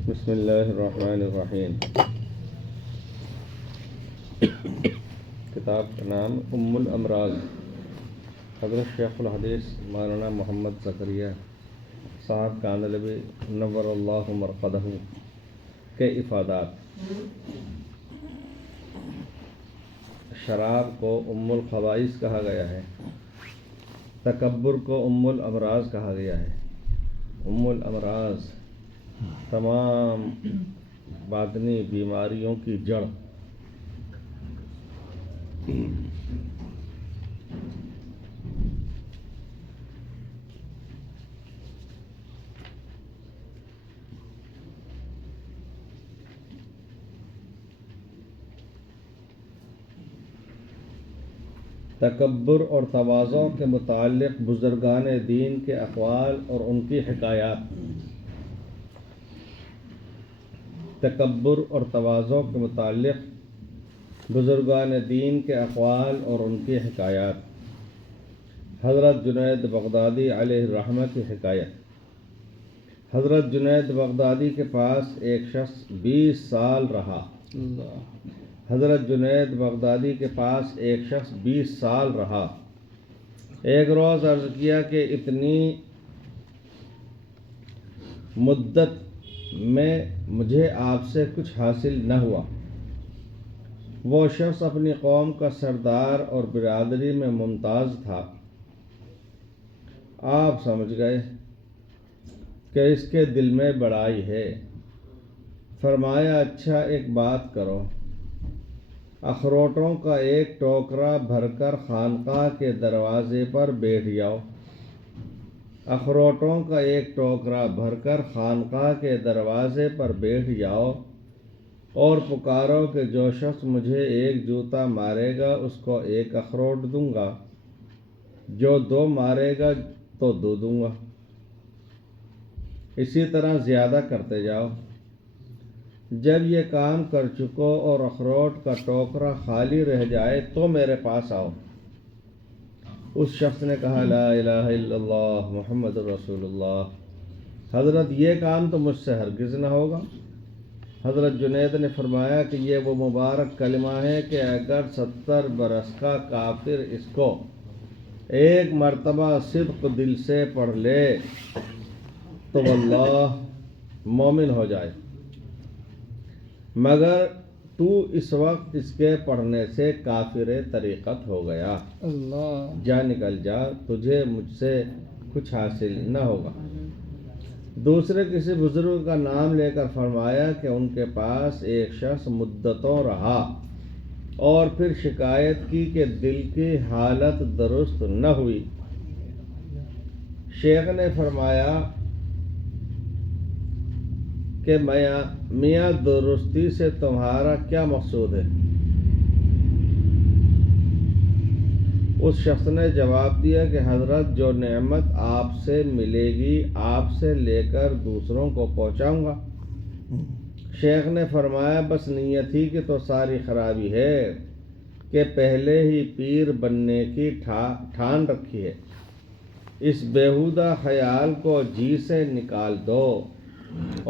بسم اللہ الرحمن الرحیم۔ کتاب کا نام ام الامراض، حضرت شیخ الحدیث مولانا محمد زکریا صاحب کاندھلوی نور اللہ مرقدہ کے افادات۔ شراب کو ام الخبائث کہا گیا ہے، تکبر کو ام الامراض کہا گیا ہے۔ ام الامراض تمام باطنی بیماریوں کی جڑ۔ تکبر اور تواضع کے متعلق بزرگان دین کے اقوال اور ان کی حکایات۔ تکبر اور تواضع کے متعلق بزرگان دین کے اقوال اور ان کی حکایات۔ حضرت جنید بغدادی علیہ الرحمہ کی حکایت۔ حضرت جنید بغدادی کے پاس ایک شخص 20 سال رہا۔ حضرت جنید بغدادی کے پاس ایک شخص 20 سال رہا۔ ایک روز عرض کیا کہ اتنی مدت میں مجھے آپ سے کچھ حاصل نہ ہوا۔ وہ شخص اپنی قوم کا سردار اور برادری میں ممتاز تھا۔ آپ سمجھ گئے کہ اس کے دل میں بڑائی ہے۔ فرمایا اچھا ایک بات کرو، اخروٹوں کا ایک ٹوکرا بھر کر خانقاہ کے دروازے پر بیٹھ جاؤ۔ اخروٹوں کا ایک ٹوکرا بھر کر خانقاہ کے دروازے پر بیٹھ جاؤ اور پکارو کہ جو شخص مجھے ایک جوتا مارے گا اس کو ایک اخروٹ دوں گا، جو 2 مارے گا تو 2 دوں گا، اسی طرح زیادہ کرتے جاؤ۔ جب یہ کام کر چکو اور اخروٹ کا ٹوکرا خالی رہ جائے تو میرے پاس آؤ۔ اس شخص نے کہا لا الہ الا اللہ محمد رسول اللہ۔ حضرت یہ کام تو مجھ سے ہرگز نہ ہوگا۔ حضرت جنید نے فرمایا کہ یہ وہ مبارک کلمہ ہے کہ اگر 70 برس کا کافر اس کو ایک مرتبہ صدق دل سے پڑھ لے تو واللہ مومن ہو جائے، مگر تو اس وقت اس کے پڑھنے سے کافر طریقت ہو گیا، جا نکل جا، تجھے مجھ سے کچھ حاصل نہ ہوگا۔ دوسرے کسی بزرگ کا نام لے کر فرمایا کہ ان کے پاس ایک شخص مدتوں رہا اور پھر شکایت کی کہ دل کی حالت درست نہ ہوئی۔ شیخ نے فرمایا کہ میاں درستی سے تمہارا کیا مقصود ہے؟ اس شخص نے جواب دیا کہ حضرت جو نعمت آپ سے ملے گی آپ سے لے کر دوسروں کو پہنچاؤں گا۔ شیخ نے فرمایا بس نیت ہی کی تو ساری خرابی ہے کہ پہلے ہی پیر بننے کی ٹھان رکھی ہے۔ اس بیہودہ خیال کو جی سے نکال دو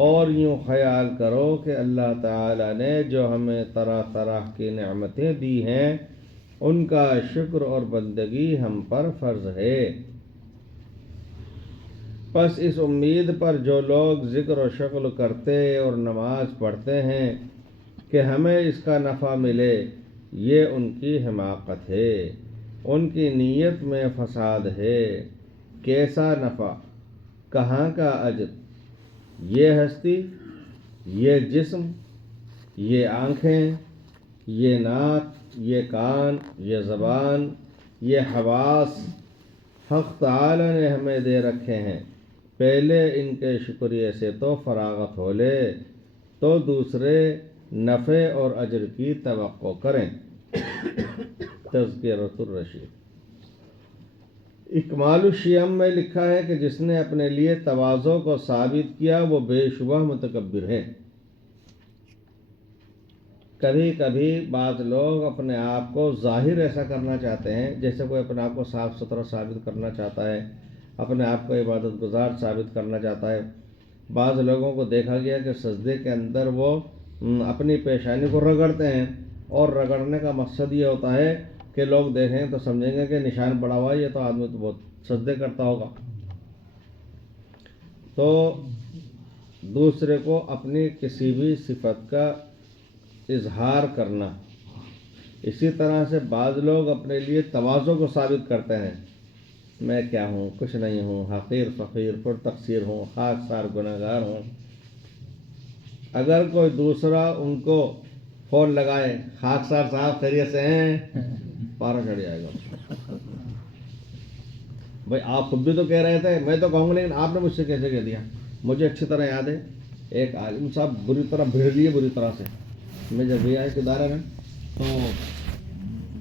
اور یوں خیال کرو کہ اللہ تعالی نے جو ہمیں طرح طرح کی نعمتیں دی ہیں ان کا شکر اور بندگی ہم پر فرض ہے۔ پس اس امید پر جو لوگ ذکر و شغل کرتے اور نماز پڑھتے ہیں کہ ہمیں اس کا نفع ملے، یہ ان کی حماقت ہے، ان کی نیت میں فساد ہے۔ کیسا نفع، کہاں کا اجر؟ یہ ہستی، یہ جسم، یہ آنکھیں، یہ ناک، یہ کان، یہ زبان، یہ حواس حق تعالی نے ہمیں دے رکھے ہیں۔ پہلے ان کے شکریہ سے تو فراغت ہو لے تو دوسرے نفع اور اجر کی توقع کریں۔ تذکرۃ الرشید۔ اکمال الشیم میں لکھا ہے کہ جس نے اپنے لیے تواضع کو ثابت کیا وہ بے شبہ متکبر ہے۔ کبھی کبھی بعض لوگ اپنے آپ کو ظاہر ایسا کرنا چاہتے ہیں جیسے کوئی اپنے آپ کو صاف ستھرا ثابت کرنا چاہتا ہے، اپنے آپ کو عبادت گزار ثابت کرنا چاہتا ہے، بعض لوگوں کو دیکھا گیا کہ سجدے کے اندر وہ اپنی پیشانی کو رگڑتے ہیں، اور رگڑنے کا مقصد یہ ہوتا ہے کہ لوگ دیکھیں تو سمجھیں گے کہ نشان پڑا ہوا ہے، یہ تو آدمی تو بہت سجدے کرتا ہوگا۔ تو دوسرے کو اپنی کسی بھی صفت کا اظہار کرنا۔ اسی طرح سے بعض لوگ اپنے لیے تواضع کو ثابت کرتے ہیں، میں کیا ہوں، کچھ نہیں ہوں، حقیر فقیر پر تقصیر ہوں، خاکسار گناہگار ہوں۔ اگر کوئی دوسرا ان کو فون لگائے، خاکسار صاحب خیریت سے ہیں، پارا چڑھ جائے گا۔ بھائی آپ خود بھی تو کہہ رہے تھے، میں تو کہوں گا لیکن آپ نے مجھ سے کیسے کہہ دیا؟ مجھے اچھی طرح یاد ہے ایک عالم صاحب بری طرح بھیڑ لیے، بری طرح سے میں جب بھی آیا اس ادارے میں تو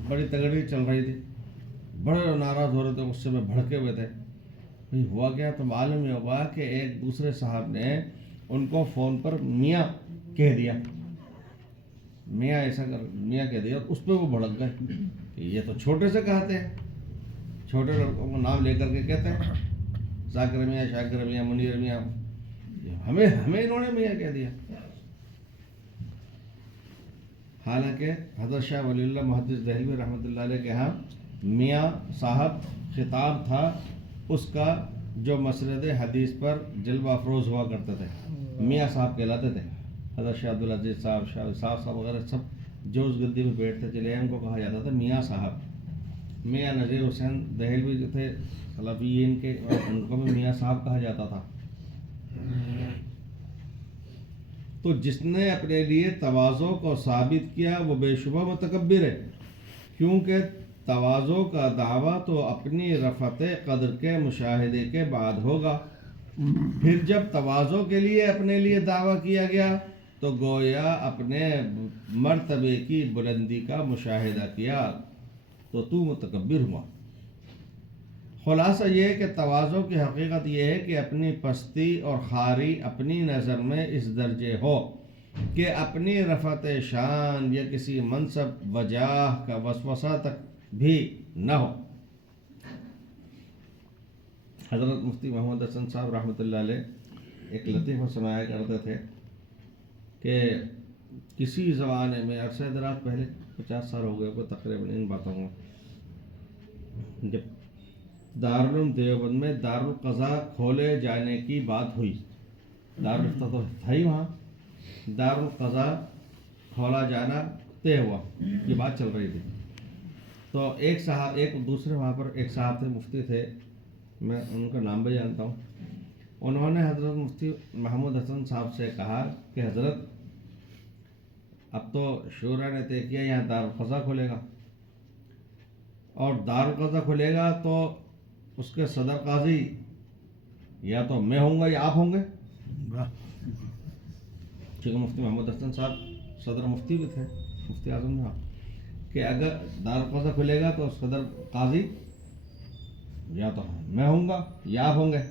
بڑی تگڑی چل رہی تھی، بڑے ناراض ہو رہے تھے، اس سے میں بھڑکے ہوئے تھے۔ بھائی ہوا کیا؟ تو معلوم یہ ہوا کہ ایک دوسرے صاحب نے ان کو فون پر میاں کہہ دیا، میاں ایسا کر میاں کہہ دیا، اس پہ وہ بھڑک گئے کہ یہ تو چھوٹے سے کہتے ہیں، چھوٹے لڑکوں کو نام لے کر کے کہتے ہیں ذاکر میاں، شاکر میاں، منیر میاں، ہمیں انہوں نے میاں کہہ دیا۔ حالانکہ حضرت شاہ ولی اللہ محدث دہلوی رحمۃ اللہ علیہ کے ہاں میاں صاحب خطاب تھا اس کا جو مسند حدیث پر جلوہ افروز ہوا کرتے تھے، میاں صاحب کہلاتے تھے۔ حضرت شاہ عبدالعزیز صاحب، شاہ اسحاق صاحب وغیرہ سب جو اس گدی میں بیٹھتے چلے ہیں ان کو کہا جاتا تھا میاں صاحب۔ میاں نذیر حسین دہلوی جو تھے سلفیین کے، ان کو بھی میاں صاحب کہا جاتا تھا۔ تو جس نے اپنے لیے تواضع کو ثابت کیا وہ بے شبہ متکبر ہے، کیونکہ تواضع کا دعویٰ تو اپنی رفعت قدر کے مشاہدے کے بعد ہوگا۔ پھر جب تواضع کے لیے اپنے لیے دعویٰ کیا گیا تو گویا اپنے مرتبے کی بلندی کا مشاہدہ کیا تو متکبر ہوا۔ خلاصہ یہ ہے کہ تواضع کی حقیقت یہ ہے کہ اپنی پستی اور خواری اپنی نظر میں اس درجے ہو کہ اپنی رفعت شان یا کسی منصب وجاہ کا وسوسہ تک بھی نہ ہو۔ حضرت مفتی محمد حسن صاحب رحمۃ اللہ علیہ ایک لطیفہ سنایا کرتے تھے کہ کسی زمانے میں عرصہ دراز پہلے 50 سال ہو گئے کو تقریباً ان باتوں میں، جب دارالعلوم دیوبند میں دارالقضاء کھولے جانے کی بات ہوئی، دارالفتہ تو تھا ہی وہاں، دارالقضاء کھولا جانا طے ہوا، یہ بات چل رہی تھی۔ تو ایک دوسرے وہاں پر ایک صاحب تھے، مفتی تھے، میں ان کا نام بھی جانتا ہوں، انہوں نے حضرت مفتی محمود حسن صاحب سے کہا کہ حضرت اب تو شورا نے طے کیا یہاں دارالقضاء کھلے گا، اور دارالقضاء کھلے گا تو اس کے صدر قاضی یا تو میں ہوں گا یا آپ ہوں گے، کیونکہ مفتی محمد حسن صاحب صدر مفتی بھی تھے، مفتی اعظم تھا، کہ اگر دارالقضاء کھلے گا تو صدر قاضی یا تو میں ہوں گا یا آپ ہوں گے۔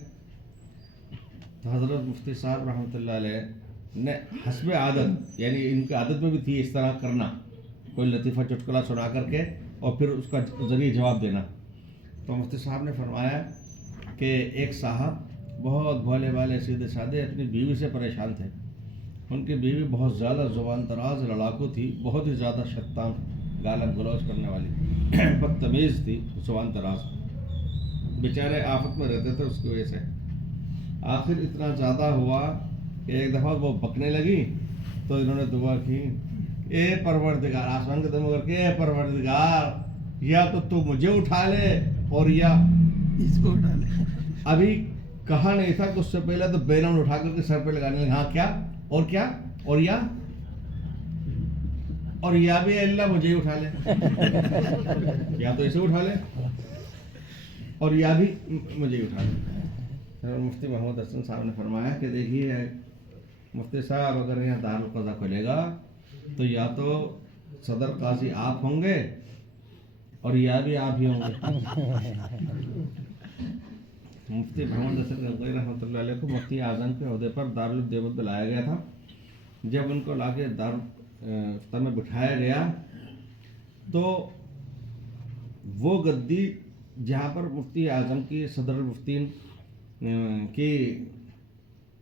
تو حضرت مفتی صاحب رحمۃ اللہ علیہ نے حسب عادت، یعنی ان کی عادت میں بھی تھی اس طرح کرنا، کوئی لطیفہ چٹکلا سنا کر کے اور پھر اس کا ذریعے جواب دینا، تو مفتی صاحب نے فرمایا کہ ایک صاحب بہت بھولے بھالے سیدھے سادے اپنی بیوی سے پریشان تھے، ان کی بیوی بہت زیادہ زبان دراز لڑاکو تھی، بہت ہی زیادہ شیطان، گالا گلوچ کرنے والی، بدتمیز تھی، زبان دراز، بیچارے آفت میں رہتے تھے اس کی وجہ سے۔ آخر اتنا زیادہ ہوا کہ ایک دفعہ وہ بکنے لگی تو انہوں نے دعا کی، اے پروردگار، آسمان کے دم کر کے، اے پروردگار یا تو مجھے اٹھا لے اور یا اس کو اٹھا لے۔ ابھی کہا نہیں تھا کہ اس سے پہلے تو بیلن اٹھا کر کے سر پہ لگانے لگے، ہاں کیا اور کیا اور یا بھی اللہ مجھے ہی اٹھا لے، یا تو اسے اٹھا لے اور یا بھی مجھے ہی اٹھا لے۔ مفتی محمد حسن صاحب نے فرمایا کہ دیکھیے مفتی صاحب، اگر یہاں دارالقضاء کھلے گا تو یا تو صدر قاضی آپ ہوں گے اور یا بھی آپ ہی ہوں گے۔ مفتی محمد حسن رحمۃ اللہ علیہ کو مفتی اعظم کے عہدے پر دارالعلوم دیوبند میں لایا گیا تھا۔ جب ان کو لا کے دارالفتہ میں بٹھایا گیا تو وہ گدی جہاں پر مفتی اعظم کی صدر المفتین کی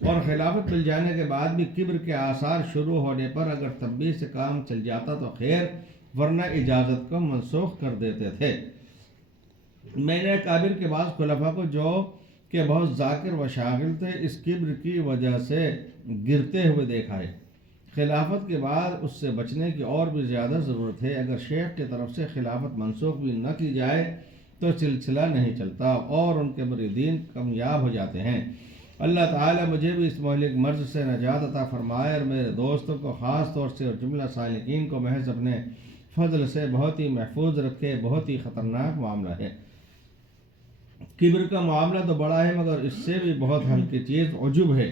اور خلافت مل جانے کے بعد بھی کبر کے آثار شروع ہونے پر اگر تب بھی سے کام چل جاتا تو خیر، ورنہ اجازت کو منسوخ کر دیتے تھے۔ میں نے کابر کے بعض خلفاء کو جو کہ بہت ذاکر و شاغل تھے اس کبر کی وجہ سے گرتے ہوئے دیکھا ہے۔ خلافت کے بعد اس سے بچنے کی اور بھی زیادہ ضرورت ہے۔ اگر شیخ کی طرف سے خلافت منسوخ بھی نہ کی جائے تو سلسلہ نہیں چلتا اور ان کے مریدین کامیاب ہو جاتے ہیں۔ اللہ تعالیٰ مجھے بھی اس مہلک مرض سے نجات عطا فرمائے اور میرے دوستوں کو خاص طور سے اور جملہ سالکین کو محض اپنے فضل سے بہت ہی محفوظ رکھے۔ بہت ہی خطرناک معاملہ ہے۔ کبر کا معاملہ تو بڑا ہے مگر اس سے بھی بہت ہلکی چیز عجب ہے،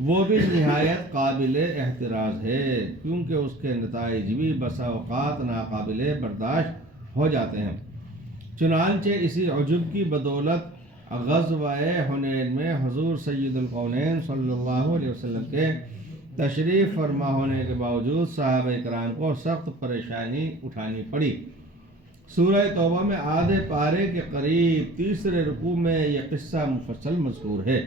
وہ بھی نہایت قابل احتراز ہے، کیونکہ اس کے نتائج بھی بسا اوقات ناقابل برداشت ہو جاتے ہیں۔ چنانچہ اسی عجب کی بدولت غزوہ حنین میں حضور سید القونین صلی اللہ علیہ وسلم کے تشریف فرما ہونے کے باوجود صحابہ کرام کو سخت پریشانی اٹھانی پڑی۔ سورہ توبہ میں آدھے پارے کے قریب تیسرے رکوع میں یہ قصہ مفصل مذکور ہے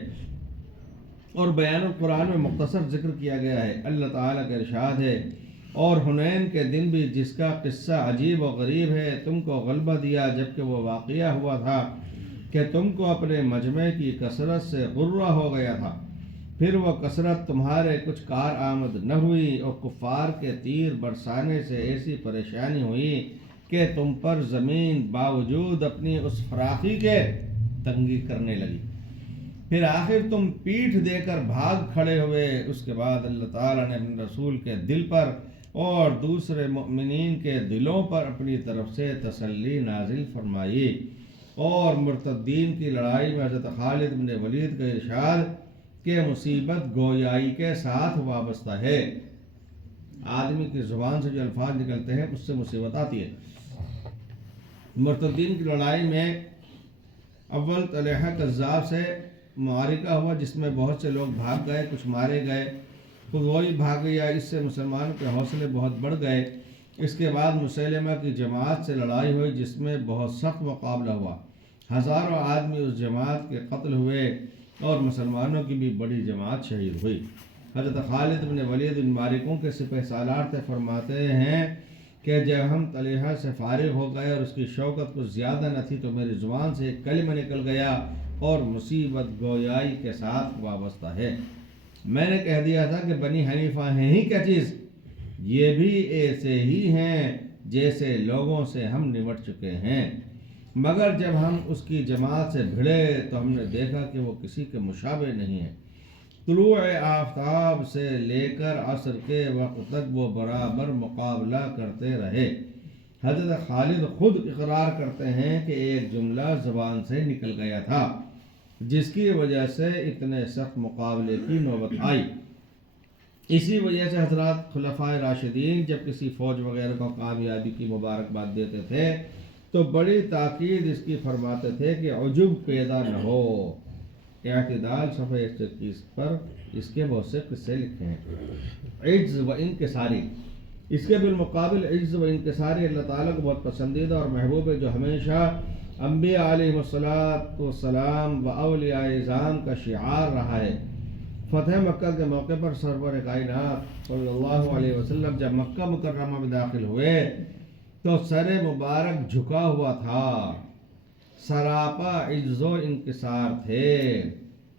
اور بیان القرآن میں مختصر ذکر کیا گیا ہے۔ اللہ تعالیٰ کا ارشاد ہے، اور حنین کے دن بھی جس کا قصہ عجیب و غریب ہے، تم کو غلبہ دیا جبکہ وہ واقعہ ہوا تھا کہ تم کو اپنے مجمع کی کثرت سے غرہ ہو گیا تھا، پھر وہ کثرت تمہارے کچھ کار آمد نہ ہوئی اور کفار کے تیر برسانے سے ایسی پریشانی ہوئی کہ تم پر زمین باوجود اپنی اس فراخی کے تنگی کرنے لگی، پھر آخر تم پیٹھ دے کر بھاگ کھڑے ہوئے۔ اس کے بعد اللہ تعالیٰ نے اپنے رسول کے دل پر اور دوسرے مؤمنین کے دلوں پر اپنی طرف سے تسلی نازل فرمائی، اور مرتدین کی لڑائی میں حضرت خالد بن ولید کا ارشاد کہ مصیبت گویائی کے ساتھ وابستہ ہے۔ آدمی کی زبان سے جو الفاظ نکلتے ہیں اس سے مصیبت آتی ہے۔ مرتدین کی لڑائی میں اول طلحہ کذاب سے معرکہ ہوا جس میں بہت سے لوگ بھاگ گئے، کچھ مارے گئے، خود وہی بھاگ گیا۔ اس سے مسلمان کے حوصلے بہت بڑھ گئے۔ اس کے بعد مسیلمہ کی جماعت سے لڑائی ہوئی جس میں بہت سخت مقابلہ ہوا، ہزاروں آدمی اس جماعت کے قتل ہوئے اور مسلمانوں کی بھی بڑی جماعت شہید ہوئی۔ حضرت خالد بن ولید ان مارکوں کے سپہ سالار تھے، فرماتے ہیں کہ جب ہم طلحہ سے فارغ ہو گئے اور اس کی شوکت کچھ زیادہ نہ تھی تو میری زبان سے ایک کلمہ نکل گیا اور مصیبت گویائی کے ساتھ وابستہ ہے۔ میں نے کہہ دیا تھا کہ بنی حنیفہ ہیں ہی کیا چیز، یہ بھی ایسے ہی ہیں جیسے لوگوں سے ہم نمٹ چکے ہیں، مگر جب ہم اس کی جماعت سے بھڑے تو ہم نے دیکھا کہ وہ کسی کے مشابہ نہیں ہے۔ طلوع آفتاب سے لے کر عصر کے وقت تک وہ برابر مقابلہ کرتے رہے۔ حضرت خالد خود اقرار کرتے ہیں کہ ایک جملہ زبان سے نکل گیا تھا جس کی وجہ سے اتنے سخت مقابلے کی نوبت آئی۔ اسی وجہ سے حضرات خلفائے راشدین جب کسی فوج وغیرہ کو کامیابی کی مبارکباد دیتے تھے تو بڑی تاکید اس کی فرماتے تھے کہ عجب پیدا نہ ہو۔ اعتدال صفحہ 121 پر اس کے بہت سے قصے لکھے ہیں۔ عجز و انکساری، اس کے بالمقابل عجز و انکساری اللہ تعالیٰ کو بہت پسندیدہ اور محبوب ہے، جو ہمیشہ انبیاء علیہ السلام و اولیاء اعظام کا شعار رہا ہے۔ فتح مکہ کے موقع پر سرور کائنات صلی اللہ علیہ وسلم جب مکہ مکرمہ میں داخل ہوئے تو سر مبارک جھکا ہوا تھا، سراپا عجز و انکسار تھے،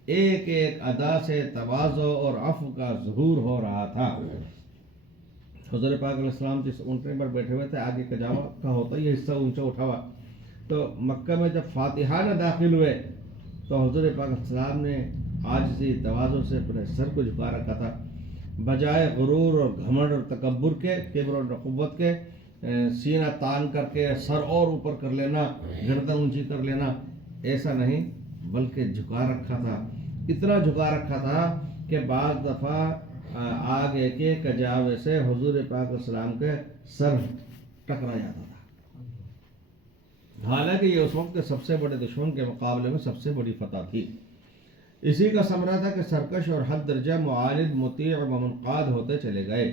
ایک ایک ادا سے تواضع اور عفو کا ظہور ہو رہا تھا۔ حضور پاک علیہ السلام جس اونٹنے پر بیٹھے ہوئے تھے، آگے کجاوا کا ہوتا ہے یہ حصہ اونچا اٹھا ہوا، تو مکہ میں جب فاتحانہ داخل ہوئے تو حضور پاک علیہ السلام نے عاجزی تواضع سے اپنے سر کو جھکا رکھا تھا، بجائے غرور اور گھمنڈ اور تکبر کے، کبر اور نخوت کے، سینہ تان کر کے سر اور اوپر کر لینا، گردن اونچی کر لینا، ایسا نہیں بلکہ جھکا رکھا تھا۔ اتنا جھکا رکھا تھا کہ بعض دفعہ آگے کے کجاوے سے حضور پاک علیہ السلام کے سر ٹکرا جاتا تھا، حالانکہ یہ اس وقت کے سب سے بڑے دشمن کے مقابلے میں سب سے بڑی فتح تھی۔ اسی کا ثمرہ تھا کہ سرکش اور حد درجہ معاند، مطیع و منقاد ہوتے چلے گئے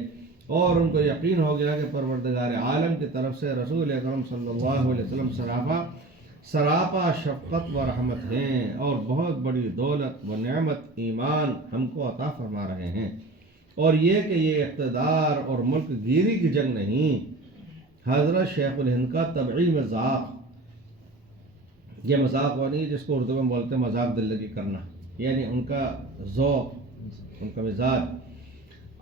اور ان کو یقین ہو گیا کہ پروردگار عالم کی طرف سے رسول اکرم صلی اللہ علیہ وسلم سراپا شفقت و رحمت ہیں اور بہت بڑی دولت و نعمت ایمان ہم کو عطا فرما رہے ہیں۔ اور یہ کہ یہ اقتدار اور ملک گیری کی جنگ نہیں، حضرت شیخ الہند کا طبعی مذاق، یہ مذاق وہ نہیں جس کو اردو میں بولتے ہیں مذاق دل لگی کرنا، یعنی ان کا ذوق، ان کا مزاج۔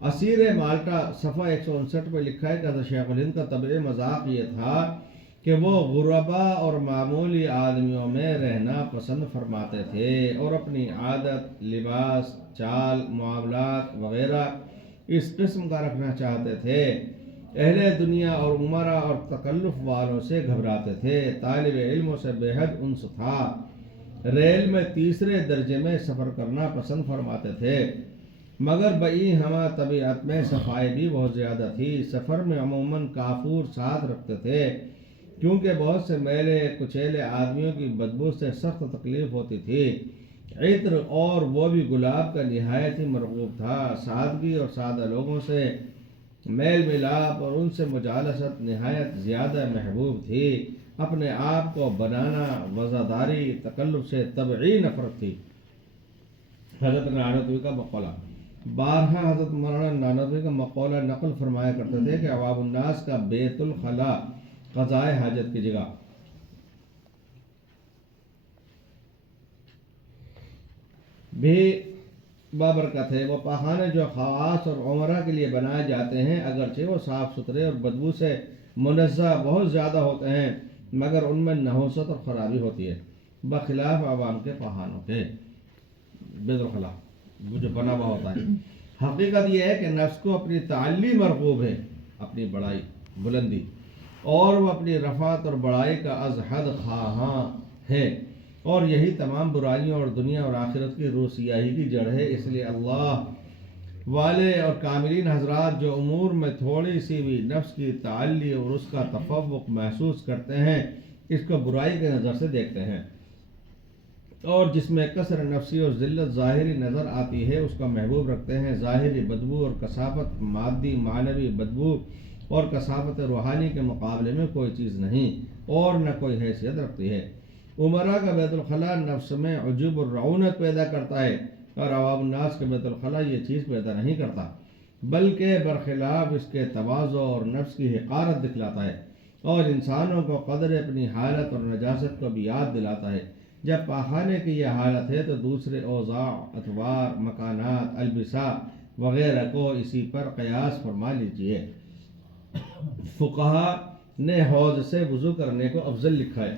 اسیر مالٹا صفحہ 159 پہ لکھا ہے کہ حضرت شیخ الہند کا طبعی مذاق یہ تھا کہ وہ غربا اور معمولی آدمیوں میں رہنا پسند فرماتے تھے اور اپنی عادت، لباس، چال، معاملات وغیرہ اس قسم کا رکھنا چاہتے تھے۔ اہل دنیا اور عمرا اور تکلف والوں سے گھبراتے تھے، طالب علموں سے بے حد انس تھا، ریل میں تیسرے درجے میں سفر کرنا پسند فرماتے تھے، مگر بئی ہمہ طبیعت میں صفائی بھی بہت زیادہ تھی۔ سفر میں عموماً کافور ساتھ رکھتے تھے کیونکہ بہت سے میلے کچیلے آدمیوں کی بدبو سے سخت تکلیف ہوتی تھی۔ عطر اور وہ بھی گلاب کا نہایت ہی مرغوب تھا۔ سادگی اور سادہ لوگوں سے میل ملاپ اور ان سے مجالست نہایت زیادہ محبوب تھی۔ اپنے آپ کو بنانا، وزاداری، تکلف سے طبعی نفرت تھی۔ حضرت نانوتوی کا مقولہ، بارہا حضرت مولانا نانوتوی کا مقولہ نقل فرمایا کرتے تھے کہ عوام الناس کا بیت الخلا قضائے حاجت کی جگہ بھی بابرکت ہے۔ وہ پاخانے جو خواص اور عمرہ کے لیے بنائے جاتے ہیں اگرچہ وہ صاف ستھرے اور بدبو سے منزہ بہت زیادہ ہوتے ہیں مگر ان میں نحوست اور خرابی ہوتی ہے، بخلاف عوام کے پاخانوں کے۔ بیت الخلا وہ جو بنا ہوا ہوتا ہے، حقیقت یہ ہے کہ نفس کو اپنی تعلی مرغوب ہے، اپنی بڑائی، بلندی، اور وہ اپنی رفعت اور بڑائی کا از حد خواہاں ہے، اور یہی تمام برائیوں اور دنیا اور آخرت کی روسیاہی کی جڑ ہے۔ اس لیے اللہ والے اور کاملین حضرات جو امور میں تھوڑی سی بھی نفس کی تعلی اور اس کا تفوق محسوس کرتے ہیں اس کو برائی کے نظر سے دیکھتے ہیں، اور جس میں کثر نفسی اور ذلت ظاہری نظر آتی ہے اس کا محبوب رکھتے ہیں۔ ظاہری بدبو اور کثافت مادی معنوی بدبو اور کثافت روحانی کے مقابلے میں کوئی چیز نہیں اور نہ کوئی حیثیت رکھتی ہے۔ عمرہ کا بیت الخلا نفس میں عجوب اور رعونت پیدا کرتا ہے اور عوام الناس کے بیت الخلا یہ چیز پیدا نہیں کرتا، بلکہ برخلاف اس کے تواضع اور نفس کی حقارت دکھلاتا ہے اور انسانوں کو قدر اپنی حالت اور نجاست کو بھی یاد دلاتا ہے۔ جب پاخانے کی یہ حالت ہے تو دوسرے اوضاع، اطوار، مکانات، البسا وغیرہ کو اسی پر قیاس فرما لیجئے۔ فقہا نے حوض سے وضو کرنے کو افضل لکھا ہے۔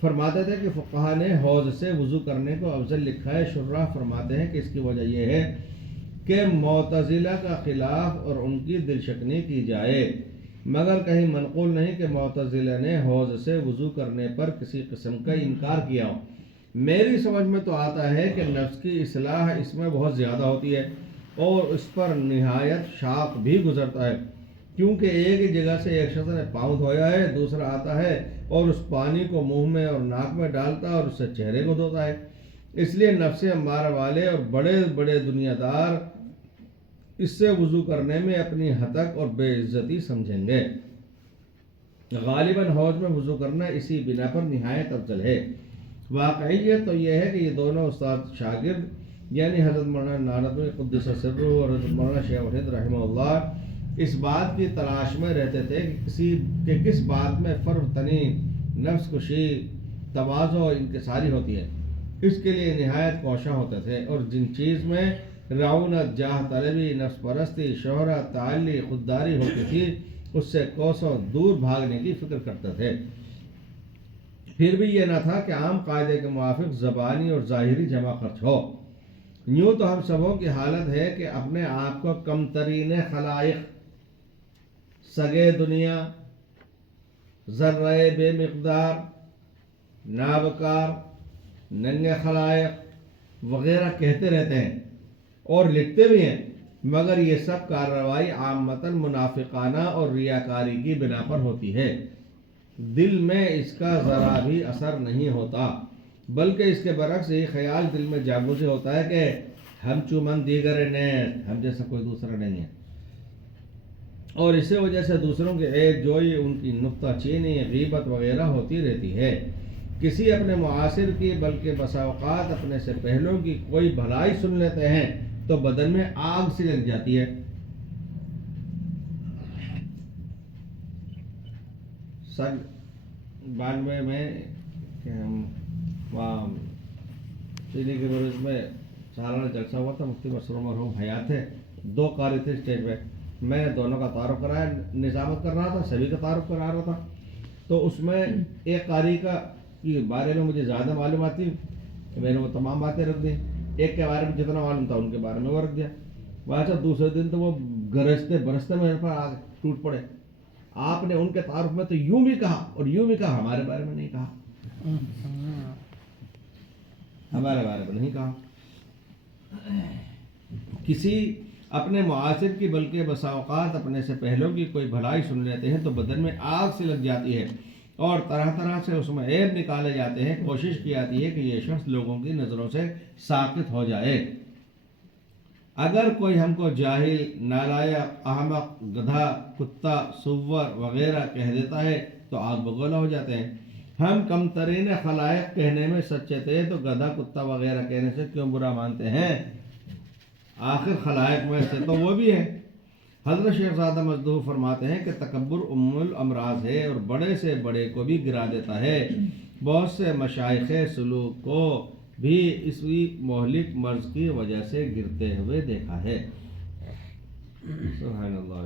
فرماتے تھے کہ فقہا نے حوض سے وضو کرنے کو افضل لکھا ہے۔ شراح فرماتے ہیں کہ اس کی وجہ یہ ہے کہ معتزلہ کا خلاف اور ان کی دل شکنی کی جائے، مگر کہیں منقول نہیں کہ معتزلہ نے حوض سے وضو کرنے پر کسی قسم کا انکار کیا ہو۔ میری سمجھ میں تو آتا ہے کہ نفس کی اصلاح اس میں بہت زیادہ ہوتی ہے اور اس پر نہایت شاق بھی گزرتا ہے، کیونکہ ایک ہی جگہ سے ایک شخص نے پاؤں دھویا ہے، دوسرا آتا ہے اور اس پانی کو منہ میں اور ناک میں ڈالتا ہے اور اس سے چہرے کو دھوتا ہے۔ اس لیے نفس امارہ والے اور بڑے بڑے دنیا دار اس سے وضو کرنے میں اپنی ہتک اور بے عزتی سمجھیں گے۔ غالباً حوض میں وضو کرنا اسی بنا پر نہایت افضل ہے۔ واقعیت تو یہ ہے کہ یہ دونوں استاد شاگرد یعنی حضرت مولانا نانوتوی قدس سرہ اور حضرت مولانا شیخ الہند رحمہ اللہ اس بات کی تلاش میں رہتے تھے کہ کس بات میں فرق تنی، نفس کشی، تواضع و انکساری ہوتی ہے، اس کے لیے نہایت کوشاں ہوتے تھے، اور جن چیز میں رعونت، جاہ طلبی، نفس پرستی، شہرت، تعلی، خودداری ہوتی تھی اس سے کوسوں دور بھاگنے کی فکر کرتے تھے۔ پھر بھی یہ نہ تھا کہ عام قاعدے کے موافق زبانی اور ظاہری جمع خرچ ہو۔ یوں تو ہم سبوں کی حالت ہے کہ اپنے آپ کو کم ترین خلائق، سگے دنیا، ذرہ بے مقدار، نابکار، ننگے خلائق وغیرہ کہتے رہتے ہیں اور لکھتے بھی ہیں، مگر یہ سب کارروائی عامتاً منافقانہ اور ریاکاری کی بنا پر ہوتی ہے۔ دل میں اس کا ذرا بھی اثر نہیں ہوتا، بلکہ اس کے برعکس یہ خیال دل میں جاگوزی ہوتا ہے کہ ہم چومن دیگر نیت، ہم جیسا کوئی دوسرا نہیں ہے، اور اسی وجہ سے دوسروں کے عیب جوئی، ان کی نکتہ چینی، غیبت وغیرہ ہوتی رہتی ہے۔ کسی اپنے معاصر کی بلکہ بسا اوقات اپنے سے پہلوں کی کوئی بھلائی سن لیتے ہیں تو بدن میں آگ سی لگ جاتی ہے۔ سن 92 میں کہ ہم وہاں چینی کے بروز میں سالانہ جلسہ ہوا تھا، مفتی مسرور مرحوم حیات تھے، 2 قاری تھے اسٹیج پہ، میں نے دونوں کا تعارف کرایا، نظامت کر رہا تھا، سبھی کا تعارف کرا رہا تھا۔ تو اس میں ایک قاری کے بارے میں مجھے زیادہ معلومات تھی، میں نے وہ تمام باتیں رکھ دیں، ایک کے بارے میں جتنا معلوم تھا ان کے بارے میں وہ رکھ دیا۔ ویسا دوسرے دن تو وہ گرجتے برستے میرے پر آ ٹوٹ پڑے، آپ نے ان کے تعارف میں تو یوں بھی کہا اور یوں بھی کہا، ہمارے بارے میں نہیں کہا، ہمارے بارے میں نہیں کہا۔ کسی اپنے معاصر کی بلکہ بسا اوقات اپنے سے پہلوں کی کوئی بھلائی سن لیتے ہیں تو بدن میں آگ سی لگ جاتی ہے اور طرح طرح سے اس میں عیب نکالے جاتے ہیں، کوشش کی جاتی ہے کہ یہ شخص لوگوں کی نظروں سے ساقط ہو جائے۔ اگر کوئی ہم کو جاہل، نالائق، احمق، گدھا، کتا، سور وغیرہ کہہ دیتا ہے تو آگ بگولا ہو جاتے ہیں۔ ہم کم ترین خلائق کہنے میں سچے تھے تو گدھا، کتا وغیرہ کہنے سے کیوں برا مانتے ہیں؟ آخر خلائق میں سے تو وہ بھی ہے۔ حضرت شیخ زادہ مجدو فرماتے ہیں کہ تکبر ام الامراض ہے اور بڑے سے بڑے کو بھی گرا دیتا ہے۔ بہت سے مشائخ سلوک کو بھی اسی مہلک مرض کی وجہ سے گرتے ہوئے دیکھا ہے۔ سبحان اللہ۔